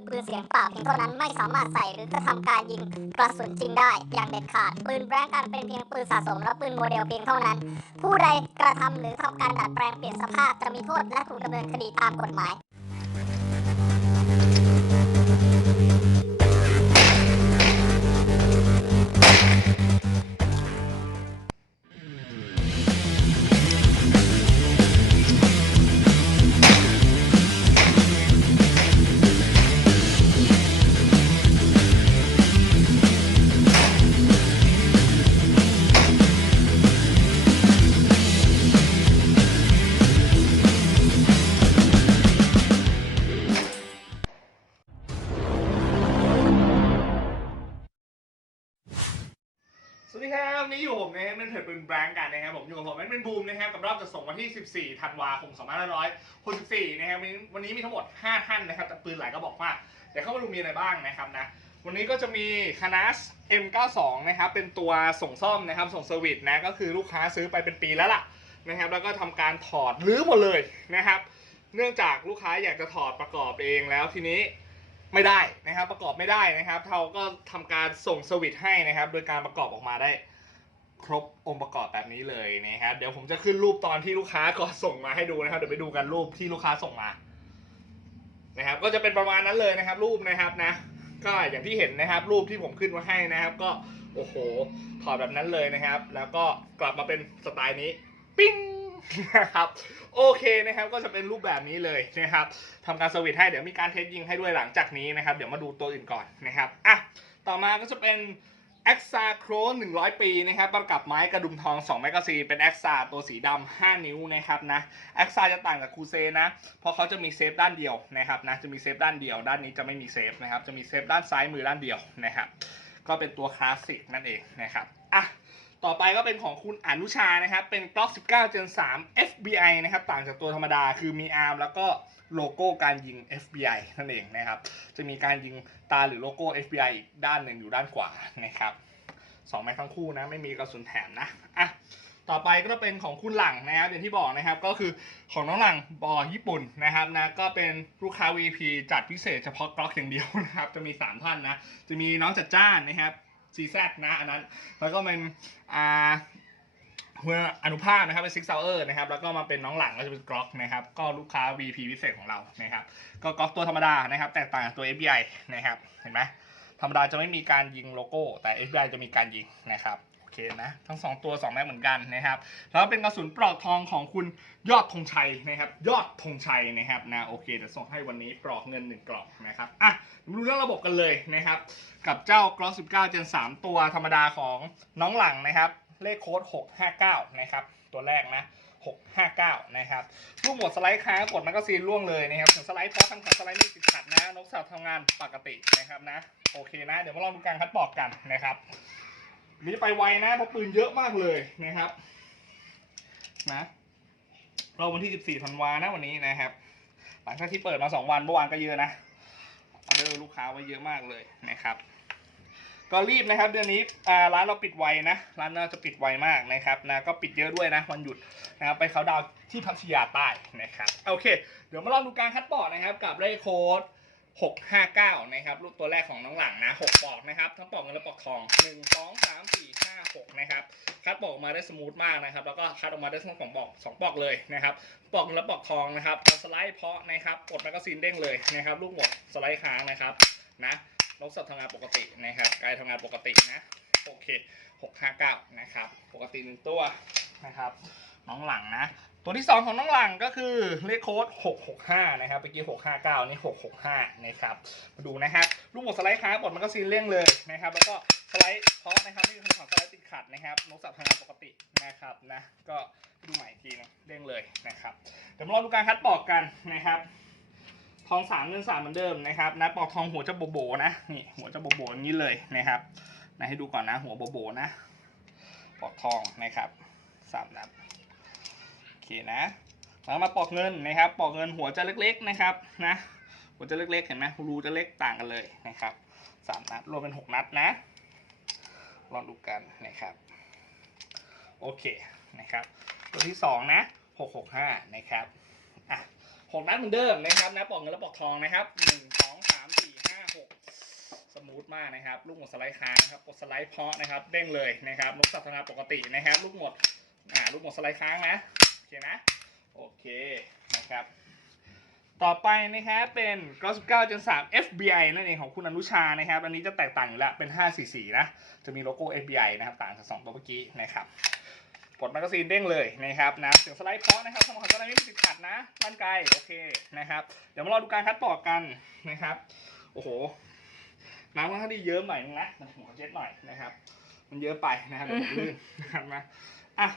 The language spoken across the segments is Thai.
ือปืนเสียงเปล่าเพียงเท่านั้นไม่สามารถใส่หรือกระทำการยิงกระสุนจริงได้ อย่างเด็ดขาด ปืนแบงกันเป็นเพียงปืนสะสมและปืนโมเดลเพียงเท่านั้น ผู้ใดกระทำหรือทำการดัดแปลงเปลี่ยนสภาพจะมีโทษและถูกดำเนินคดีตามกฎหมาย ผมนะครับเป็นเพจปืนแบงก์กันนะครับผมอยู่กับผมแม็กเป็นบูมนะครับกับรอบจะส่งวันที่ 14 ธันวาคม 2564 นะครับวันนี้มีทั้งหมด 5 ท่านนะครับแต่ปืนหลายก็บอกว่าเดี๋ยวเข้ามาดูมีอะไรบ้างนะครับนะวันนี้ก็จะมีคานัส M92 นะครับเป็นตัวส่งซ่อมนะครับส่งเซอร์วิสนะก็คือลูกค้าซื้อไปเป็นปีแล้วล่ะนะครับแล้วก็ทำการถอดรื้อหมดเลยนะครับเนื่องจากลูกค้าอยากจะถอดประกอบเองแล้วทีนี้ไม่ได้นะครับประกอบไม่ได้นะครับเราก็ทำการส่งสวิตช์ให้นะครับ โดยการประกอบออกมาได้ ครบองค์ประกอบแบบนี้เลยนะครับเดี๋ยวผมจะขึ้นรูปตอนที่ลูกค้าก็ส่งมาให้ดูนะครับเดี๋ยวไปดูกันรูปที่ลูกค้าส่งมานะครับ ก็จะเป็นประมาณนั้นเลยนะครับ รูปนะครับนะ ก็อย่างที่เห็นนะครับ รูปที่ผมขึ้นมาให้นะครับ ก็โอ้โหถอดแบบนั้นเลยนะครับ แล้วก็กลับมาเป็นสไตล์นี้ปิ้งนะครับโอเคนะครับก็จะเป็นรูปแบบนี้เลยนะครับทำการสวิตให้เดี๋ยวมีการเทสยิงให้ด้วยหลังจากนี้นะครับ เดี๋ยวมาดูตัวอื่นก่อนนะครับอะต่อมาก็จะเป็น แอคซาโครน100 ปีนะครับประกับไม้กระดุมทอง 2 แมกกาซีนเป็น e x a ตัวสีดำ5 นิ้วนะครับนะ e x a จะต่างจากคูเซนะ เพราะเขาจะมีเซฟด้านเดียวนะครับนะจะมีเซฟด้านเดียว ด้านนี้จะไม่มีเซฟนะครับจะมีเซฟด้านซ้ายมือด้านเดียวนะครับก็เป็นตัวคลาสสิกนั่นเองนะครับอะ ต่อไปก็เป็นของคุณอนุชานะครับ เป็น Glock 19 Gen 3 FBI นะครับ ต่างจากตัวธรรมดาคือมี ARM แล้วก็โลโก้การยิง FBI นั่นเองนะครับ จะมีการยิงตาหรือโลโก้ FBI อีกด้านหนึ่งอยู่ด้านขวานะครับสองแม็กทั้งคู่นะ ไม่มีกระสุนแถมนะอะต่อไปก็เป็นของคุณหลังนะครับอย่างที่บอกนะครับก็คือของน้องหลังบอญี่ปุ่นนะครับนะก็เป็นลูกค้า VP จัดพิเศษเฉพาะ Glock อย่างเดียวนะครับ จะมี 3 ท่านนะ จะมีน้องจัดจ้านนะครับ ซีแซกนะอันนั้น แล้วก็เป็นอ่าเมื่ออนุภาพนะครับเป็นซิกซาวเออร์นะครับแล้วก็มาเป็นน้องหลังก็จะเป็นกรอกนะครับก็ลูกค้า VP พิเศษของเรานะครับก็กรอกตัวธรรมดานะครับแตกต่างจากตัว FBI นะครับเห็นไหมธรรมดาจะไม่มีการยิงโลโก้แต่ FBI จะมีการยิงนะครับ เคนะทั้งสองตัว2แม็กเหมือนกันนะครับแล้วเป็นกระสุนปลอกทองของคุณยอดธงชัยนะครับยอดธงชัยนะครับนะโอเคเดี๋ยวส่งให้วันนี้ปลอกเงิน1กล่องนะครับอะมาดูเรื่องระบบกันเลยนะครับกับเจ้า Glock 19 Gen 3 ตัวธรรมดาของน้องหลังนะครับเลขโค้ด 659 นะครับ ตัวแรกนะ 659 นะครับรูปหมดสไลด์ค้างกดแมกกาซีนล่วงเลยนะครับถึงสไลด์พราะทำขัดสไลด์ไม่ติดขัดนะ นกสาวทำงานปกตินะครับนะ โอเคนะ เดี๋ยวมาลองดูการคัดบอกกันนะครับ นี่ไปไวนะเพราะปืนเยอะมากเลยนะครับ นะเราวันที่ 14ธันวานะวันนี้นะครับ หลังจากที่เปิดมา 2 วันเมื่อวานก็เยอะนะออเดอร์ลูกค้าไว้เยอะมากเลยนะครับ ก็รีบนะครับ เดือนนี้ร้านเราปิดไวนะ ร้านเราจะปิดไวมากนะครับนะก็ปิดเยอะด้วยนะวันหยุดนะครับไปเขาดาวที่พัทยาใต้นะครับ โอเค เดี๋ยวมาลองดูการคัดปอกนะครับ กับเลขโค้ด 659 นะครับ รูปตัวแรกของน้องหลังนะ 6 ปอกนะครับ ทั้งปอกเงินและปอกทอง 1 2 3 4 5 6 นะครับ คัดปอกออกมาได้สมูทมากนะครับ แล้วก็คัดออกมาได้ทั้งสองปอกสองปอกเลยนะครับ ปอกเงินและปอกทองนะครับตอนสไลด์เพาะนะครับ กดแมกกาซีนเด้งเลยนะครับ ลูกหมดสไลด์ค้างนะครับ นะนกสัตว์ทำงานปกตินะครับกายทำงานปกตินะ โอเค 659 นะครับ ปกติหนึ่งตัวนะครับ น้องหลังนะ ตัวที่ 2 ของน้องหลังก็คือเลขโค้ด 665 นะครับเมื่อกี้ 659 นี่ 665 นะครับ มาดูนะครับ ลูกหมดสไลด์ค้างกดมันก็ซีนเร่งเลยนะครับ แล้วก็สไลด์เพราะนะครับไม่มีคำสั่งสไลด์ติดขัดนะครับนกสัตว์ทำงานปกตินะครับนะ ก็ดูใหม่อีกทีนึงเร่งเลยนะครับ เดี๋ยวมาลองดูการคัดปอกกันนะครับ ทองสามเงินสามเหมือนเดิมนะครับนะปอกทองหัวจะโบโบนะ นี่หัวจะโบโบอย่างนี้เลยนะครับนะให้ดูก่อนนะหัวโบโบนะ ปอกทองนะครับสามนัดโอเค นะแล้วมาปอกเงินนะครับ ปอกเงินหัวจะเล็กๆนะครับนะหัวจะเล็กๆเห็นไหมรูจะเล็กต่างกันเลยนะครับสามนัดรวมเป็นหกนัดนะ ลองดูกันนะครับ โอเคนะครับ ตัวที่สองนะหกหกห้านะครับอะหกนัดเหมือนเดิมนะครับนะปอกเงินและปอกทองนะครับหนึ่งสองสามสี่ฟุตมากนะครับ ลูกหมดสไลด์ค้างนะครับกดสไลด์เพาะนะครับเด้งเลยนะครับนกสัตว์ทำงาปกตินะครับ ลูกหมดอ่าลูกหมดสไลด์ค้างนะ เคนะ โอเคนะครับ ต่อไปนะครับเป็น99 Gen 3 FBI นั่นเองของคุณอนุชานะครับ อันนี้จะแตกต่างอยู่แล้ว เป็น 544 นะ จะมีโลโก้ FBI นะครับ ต่างจากสองตัวเมื่อกี้นะครับปลดแมกกาซีนเด้งเลยนะครับนะเสียงสไลด์เพราะนะครับสมองสไลด์ไม่มีติดขัดนะมั่นไกลโอเคนะครับ เดี๋ยวมารอดูการคัดปอกกันนะครับ โอ้โห น้ำค่อนข้างที่เยอะหน่อยนึงนะผมขอเช็ดหน่อยนะครับ มันเยอะไปนะครับเดี๋ยวลื่นนะครับนะอะ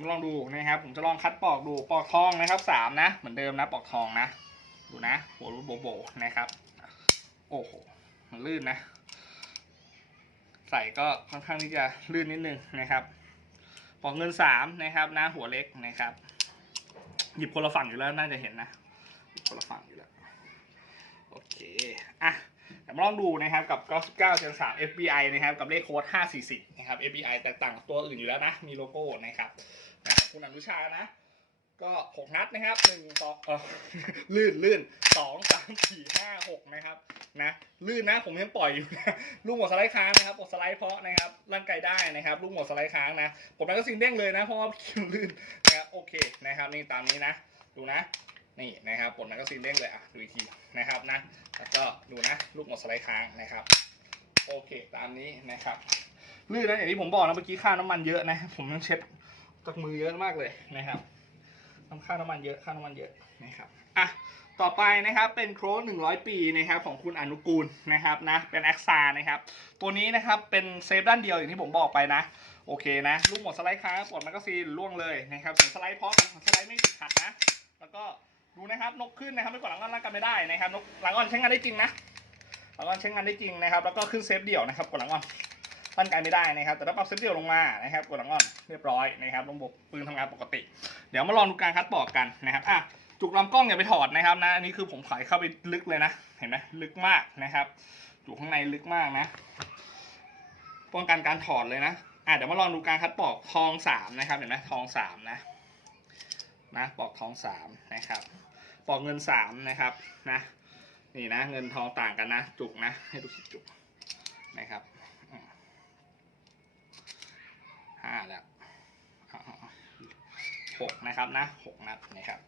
มลองดูนะครับ ผมจะลองคัดปอกดูปอกทองนะครับสามนะ เหมือนเดิมนะปอกทองนะ ดูนะ หัวรูปโบโบนะครับ โอ้โห มันลื่นนะ ใส่ก็ค่อนข้างที่จะลื่นนิดนึงนะครับ ปอกเงินสามนะครับนะหัวเล็กนะครับ หยิบคนละฝั่งอยู่แล้วน่าจะเห็นนะคนละฝั่งอยู่แล้ว โอเค อะ ลองดูนะครับกับ 99 Gen 3 FBI นะครับกับเลขโค้ด 544 นะครับ FBI แตกต่างตัวอื่นอยู่แล้วนะ มีโลโก้นะครับคุณอนุชานะ ก็6นัดนะครับ1ต่อเออลื่นลื่น2 3 4 5 6 นะครับนะลื่นนะผมยังปล่อยอยู่นะลูกหมดสไลด์ค้างนะครับกดสไลด์เพาะนะครับร่างกายได้นะครับลูกหมดสไลด์ค้างนะผมมันก็ซิงเด้งเลยนะเพราะว่าคิวลื่นนะครับโอเคนะครับนี่ตามนี้นะ ดูนะ นี่นะครับผลแมกกาซีนเด้งเลยอะดูอีกทีนะครับนะแล้วก็ดูนะลูกหมดสไลด์ค้างนะครับ โอเคตามนี้นะครับลื่นนะอย่างที่ผมบอกนะเมื่อกี้ค่าน้ำมันเยอะนะ ผมต้องเช็ดจากมือเยอะมากเลยนะครับน้ำค่าน้ำมันเยอะค่าน้ำมันเยอะนะครับอะต่อไปนะครับเป็นโครหนึ่งร้อยปีนะครับของคุณอนุกูลนะครับนะเป็นแอคซานะครับตัวนี้นะครับเป็นเซฟด้านเดียวอย่างที่ผมบอกไปนะโอเคนะลูกหมดสไลด์ค้างปลดแมกกาซีนล่วงเลยนะครับส่วนสไลด์พาะกับสไลด์ไม่ติดขัดนะ แล้วก็ ดูนะครับนกขึ้นนะครับไม่กดหลังอ่อนร่างกันไม่ได้นะครับนกหลังอ่อนใช้งานได้จริงนะหลังอ่อนใช้งานได้จริงนะครับแล้วก็ขึ้นเซฟเดี่ยวนะครับกดหลังอ่อนร่างกายไม่ได้นะครับ แต่ถ้าปรับเซฟเดี่ยวลงมานะครับกดหลังอ่อนเรียบร้อยนะครับลงบบปืนทำงานปกติ เดี๋ยวมาลองดูการคัดปอกกันนะครับอะจุกลำกล้องอย่าไปถอดนะครับนะอันนี้คือผมขายเข้าไปลึกเลยนะ เห็นไหมลึกมากนะครับอยู่ข้างในลึกมากนะป้องกันการถอดเลยนะอะเดี๋ยวมาลองดูการคัดปอกทองสามนะครับเห็นไหมทองสามนะนะปอกทองสามนะครับ ปอกเงินสามนะครับนะนี่นะเงินทองต่างกันนะ จุกนะให้ดูสิจุกนะครับอืมห้าแล้วอ่าหกนะครับนะหกนัดนะครับ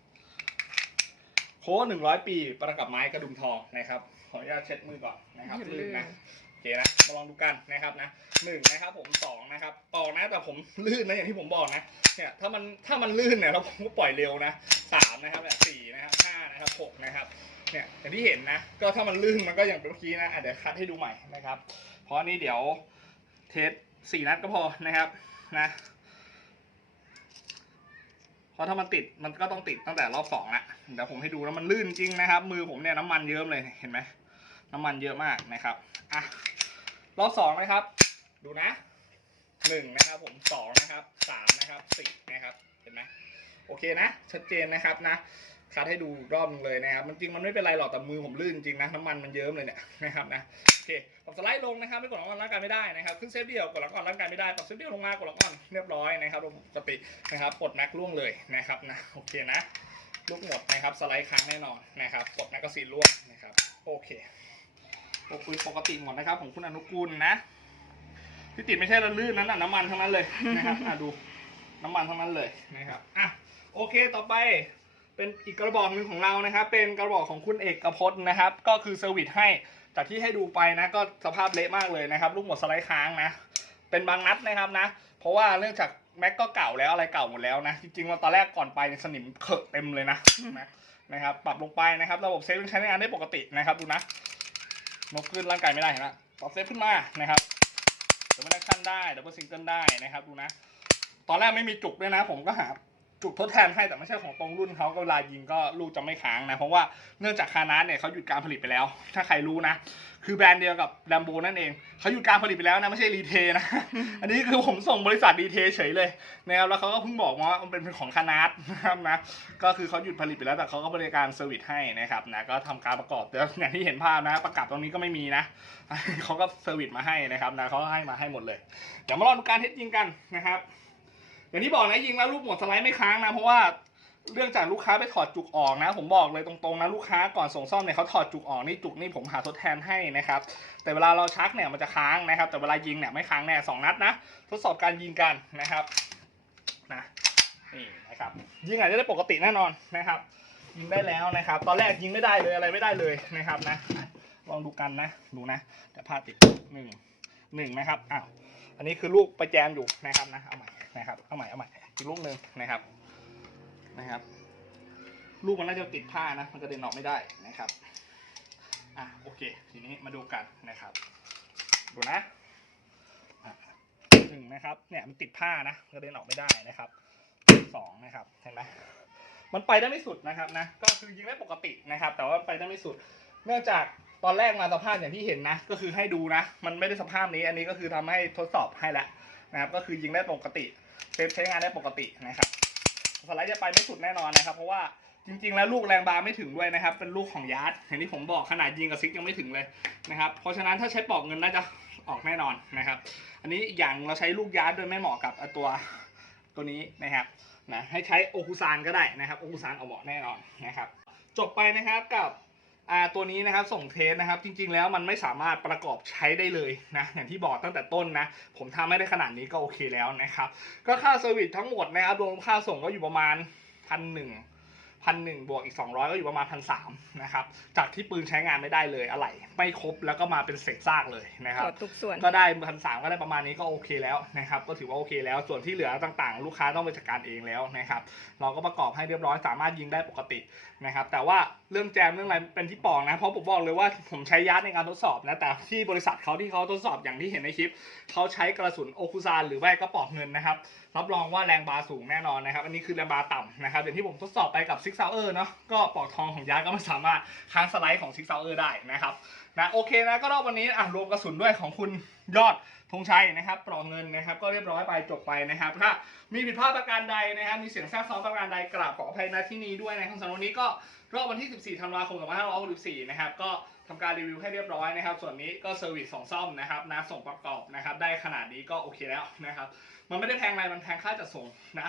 โค้หนึ่งร้อยปีประกับไม้กระดุมทองนะครับ ขออนุญาตเช็ดมือก่อนนะครับลื่นนะโอเคนะมาลองดูกันนะครับนะหนึ่งนะครับผมสองนะครับปอกนะแต่ผมลื่นนะอย่างที่ผมบอกนะเนี่ยถ้ามันถ้ามันลื่นเนี่ยเราผมก็ปล่อยเร็วนะสาม นะครับแบบสี่นะครับห้านะครับหกนะครับเนี่ยอย่างที่เห็นนะก็ถ้ามันลื่นมันก็อย่างเมื่อกี้นะเดี๋ยวคัดให้ดูใหม่นะครับ เพราะนนี้เดี๋ยวเทสสี่นัดก็พอนะครับนะเพราะถ้ามันติดมันก็ต้องติดตั้งแต่รอบสองละเดี๋ยวผมให้ดูแล้วมันลื่นจริงนะครับ มือผมเนี่ยน้ำมันเยิ้มเลยเห็นไหมน้ำมันเยอะมากนะครับอะรอบสองนะครับ ดูนะหนึ่งนะครับ ผมสองนะครับสามนะครับสี่นะครับเห็นไหม โอเคนะ ชัดเจนนะครับนะคัดให้ดูรอบนึงเลยนะครับมันจริงมันไม่เป็นไรหรอกแต่มือผมลื่นจริงนะน้ำมันมันเยิ้มเลยเนี่ยนะครับนะโอเคปรับสไลด์ลงนะครับไม่กดหลังอ่อนร่างกายไม่ได้นะครับขึ้นเซฟเดียวกดหลังอ่อนร่างกายไม่ได้ปรับเซฟเดียวลงมากดหลังอ่อนเรียบร้อยนะครับลงปกตินะครับปลดแม็กล่วงเลยนะครับนะโอเคนะลูกหมดนะครับสไลด์ค้างแน่นอนนะครับปลดแม็กกาซีนล่วงนะครับโอเคปกปืนปกติหมดนะครับของคุณอนุกูลนะที่ติดไม่ใช่ระลื่นนั้นน่ะน้ำมันทั้งนั้นเลยนะครับอะดูน้ำมันทั้งนั้นเลยนะครับอะ โอเคต่อไปเป็นอีกกระบอกหนึ่งของเรานะครับ เป็นกระบอกของคุณเอกพจน์นะครับ ก็คือเซอร์วิสให้จากที่ให้ดูไปนะ ก็สภาพเละมากเลยนะครับ ลูกหมดสไลด์ค้างนะ เป็นบางนัดนะครับนะ เพราะว่าเนื่องจากแม็กก็เก่าแล้วอะไรเก่าหมดแล้วนะ จริงๆว่าตอนแรกก่อนไปเนี่ยสนิมเขอะเต็มเลยนะนะครับปรับลงไปนะครับ ระบบเซฟยังใช้งานได้ปกตินะครับดูนะนกขึ้นร่างกายไม่ได้เห็นไหมปรับเซฟขึ้นมานะครับดับเบิลแอคชั่นได้ดับเบิลซิงเกิลได้นะครับดูนะ ตอนแรกไม่มีจุกด้วยนะ ผมก็หา จุกทดแทนให้แต่ไม่ใช่ของตรงรุ่นเขาก็เวลายิงก็ลูกจะไม่ค้างนะ เพราะว่าเนื่องจากคานาสเนี่ยเขาหยุดการผลิตไปแล้ว ถ้าใครรู้นะ คือแบรนด์เดียวกับแลมโบนั่นเองเขาหยุดการผลิตไปแล้วนะ ไม่ใช่รีเทนะ อันนี้คือผมส่งบริษัทรีเทเฉยเลยนะครับแล้วเขาก็เพิ่งบอกมาว่ามันเป็นของคานาสนะครับนะก็คือเขาหยุดผลิตไปแล้วแต่เขาก็บริการเซอร์วิสให้นะครับนะก็ทำการประกอบแต่อย่างที่เห็นภาพนะประกับตรงนี้ก็ไม่มีนะเขาก็เซอร์วิสมาให้นะครับนะเขาก็ให้มาให้หมดเลยเดี๋ยวมาลองดูการเทสยิงกันนะครับ อย่างที่บอกนะยิงแล้วลูกหมดสไลด์ไม่ค้างนะ เพราะว่าเรื่องจากลูกค้าไปถอดจุกออกนะ ผมบอกเลยตรงๆนะลูกค้าก่อนส่งซ่อมเนี่ยเขาถอดจุกออกนี่จุกนี่ผมหาทดแทนให้นะครับ แต่เวลาเราชักเนี่ยมันจะค้างนะครับ แต่เวลายิงเนี่ยไม่ค้างแน่สองนัดนะทดสอบการยิงกันนะครับนะนี่นะครับ ยิงอาจจะได้ปกติแน่นอนนะครับ ยิงได้แล้วนะครับ ตอนแรกยิงไม่ได้เลยอะไรไม่ได้เลยนะครับนะลองดูกันนะดูนะแต่พลาดติดหนึ่งหนึ่งนะครับอ้าวอันนี้คือลูกไปแจมอยู่นะครับนะเอาใหม่ นะครับ เอาใหม่เอาใหม่อีกลูกหนึ่งนะครับนะครับ ลูกมันน่าจะติดผ้านะ มันกระเด็นออกไม่ได้นะครับอะโอเค ทีนี้มาดูกันนะครับ ดูนะหนึ่งนะครับ เนี่ยมันติดผ้านะกระเด็นออกไม่ได้นะครับสองนะครับเห็นไหมมันไปได้ไม่สุดนะครับนะ ก็คือยิงได้ปกตินะครับ แต่ว่าไปได้ไม่สุด เนื่องจากตอนแรกมาสภาพอย่างที่เห็นนะ ก็คือให้ดูนะ มันไม่ได้สภาพนี้ อันนี้ก็คือทำให้ทดสอบให้แล้ว นะครับก็คือยิงได้ปกติเซฟใช้งานได้ปกตินะครับสไลด์จะไปไม่สุดแน่นอนนะครับ เพราะว่าจริงๆ แล้วลูกแรงบาร์ไม่ถึงด้วยนะครับ เป็นลูกของยาร์ดอย่างที่ผมบอกขนาดยิงกับซิกยังไม่ถึงเลยนะครับเพราะฉะนั้นถ้าใช้ปอกเงินน่าจะออกแน่นอนนะครับ อันนี้อีกอย่างเราใช้ลูกยาร์ดโดยไม่เหมาะกับตัวตัวนี้นะครับนะให้ใช้โอคุซานก็ได้นะครับโอคุซานเอาเหมาะแน่นอนนะครับ จบไปนะครับกับ อ่าตัวนี้นะครับส่งเทสนะครับจริงๆแล้วมันไม่สามารถประกอบใช้ได้เลยนะอย่างที่บอกตั้งแต่ต้นนะ ผมทำไม่ได้ขนาดนี้ก็โอเคแล้วนะครับ ก็ค่าเซอร์วิสทั้งหมดนะครับรวมค่าส่งก็อยู่ประมาณพันหนึ่งพันหนึ่งบวกอีก 200 ก็อยู่ประมาณพันสามนะครับ จากที่ปืนใช้งานไม่ได้เลยอะไหล่ไม่ครบแล้วก็มาเป็นเศษซากเลยนะครับถอดทุกส่วนก็ได้พันสามก็ได้ประมาณนี้ก็โอเคแล้วนะครับ ก็ถือว่าโอเคแล้วส่วนที่เหลือต่างๆ ลูกค้าต้องไปจัดการเองแล้วนะครับ เราก็ประกอบให้เรียบร้อยสามารถยิงได้ปกตินะครับ แต่ว่า เรื่องแจมเรื่องอะไรเป็นที่ปองนะเพราะผมบอกเลยว่าผมใช้ยาร์ดในการทดสอบนะแต่ที่บริษัทเขาที่เขาทดสอบอย่างที่เห็นในคลิปเขาใช้กระสุนโอคุซานหรือว่ก็ปอกเงินนะครับรับรองว่าแรงบาสูงแน่นอนนะครับ อันนี้คือแรงบาต่ำนะครับอย่างที่ผมทดสอบไปกับซิกซาวเออร์เนาะก็ปอกทองของยาร์ดก็ไม่สามารถค้างสไลด์ของซิกซาวเออร์ได้นะครับนะโอเคนะก็รอบวันนี้อะรวมกระสุนด้วยของคุณยอดธงชัยนะครับปลอกเงินนะครับ ก็เรียบร้อยไปจบไปนะครับ ถ้ามีผิดพลาดประการใดนะครับมีเสียงแทรกซ้อนประการใดกราบขออภัยนะที่นี้ด้วยนะครับสำหรับวันนี้ก็ รอบวันที่ 14ธันวาคม2564นะครับก็ทำการรีวิวให้เรียบร้อยนะครับ ส่วนนี้ก็เซอร์วิสส่งซ่อมนะครับนะส่งประกอบนะครับ ได้ขนาดนี้ก็โอเคแล้วนะครับ มันไม่ได้แพงอะไรมันแพงค่าจัดส่งนะ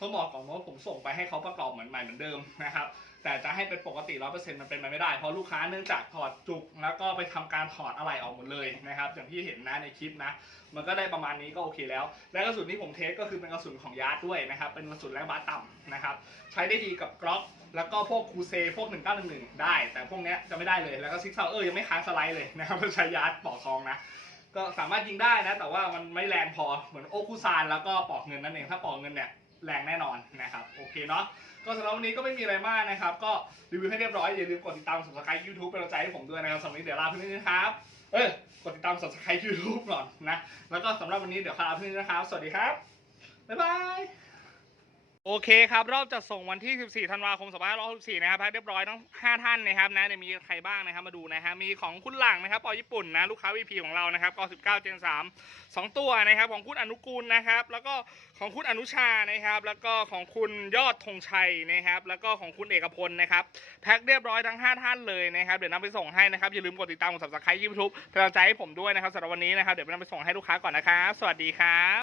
ต้องบอกก่อนว่าผมส่งไปให้เขาประกอบเหมือนใหม่เหมือนเดิมนะครับ แต่จะให้เป็นปกติร้อยเปอร์เซ็นต์มันเป็นไปไม่ได้ เพราะลูกค้าเนื่องจากถอดจุก แล้วก็ไปทำการถอดอะไหล่ออกหมดเลยนะครับ อย่างที่เห็นนะในคลิปนะ มันก็ได้ประมาณนี้ก็โอเคแล้ว และกระสุนที่ผมเทสก็คือเป็นกระสุนของยาร์ดด้วยนะครับ เป็นกระสุนแรงบาสต่ำนะครับ ใช้ได้ดีกับกล็อก แล้วก็พวกคูเซพวก 1911 ได้ แต่พวกเนี้ยจะไม่ได้เลย แล้วก็ซิกเซาเออร์ยังไม่ค้างสไลด์เลยนะครับใช้ยาร์ดปอกทองนะ ก็สามารถยิงได้นะ แต่ว่ามันไม่แรงพอ เหมือนโอคุซานแล้วก็ปอกเงินนั่นเอง ถ้าปอกเงินเนี่ยแรงแน่นอนนะครับ โอเคเนาะ ก็สำหรับวันนี้ก็ไม่มีอะไรมากนะครับ ก็รีวิวให้เรียบร้อย อย่าลืมกดติดตาม subscribe YouTube เป็นกำลังใจให้ผมด้วยนะครับสำหรับวันนี้เดี๋ยวลาเพื่อนๆนะครับ เออกดติดตาม subscribe YouTube ก่อนนะ แล้วก็สำหรับวันนี้เดี๋ยวลาเพื่อนๆนะครับ สวัสดีครับ บ๊ายบาย โอเคครับรอบจัดส่งวันที่ 14 ธันวาคม 2564 นะครับแพ็คเรียบร้อยทั้ง 5 ท่านนะครับนะเดี๋ยวมีใครบ้างนะครับมาดูนะฮะมีของคุณหลังนะครับปอญี่ปุ่นนะลูกค้า VP ของเรานะครับก19เจน3 2 ตัวนะครับของคุณอนุกูลนะครับ แล้วก็ของคุณอนุชานะครับ แล้วก็ของคุณยอดธงชัยนะครับ แล้วก็ของคุณเอกพลนะครับแพ็คเรียบร้อยทั้ง 5 ท่านเลยนะครับเดี๋ยวนำไปส่งให้นะครับอย่าลืมกดติดตามกด subscribe YouTube เป็นกำลังใจให้ผมด้วยนะครับสำหรับวันนี้นะครับเดี๋ยวนำไปส่งให้ลูกค้าก่อนนะครับสวัสดีครับ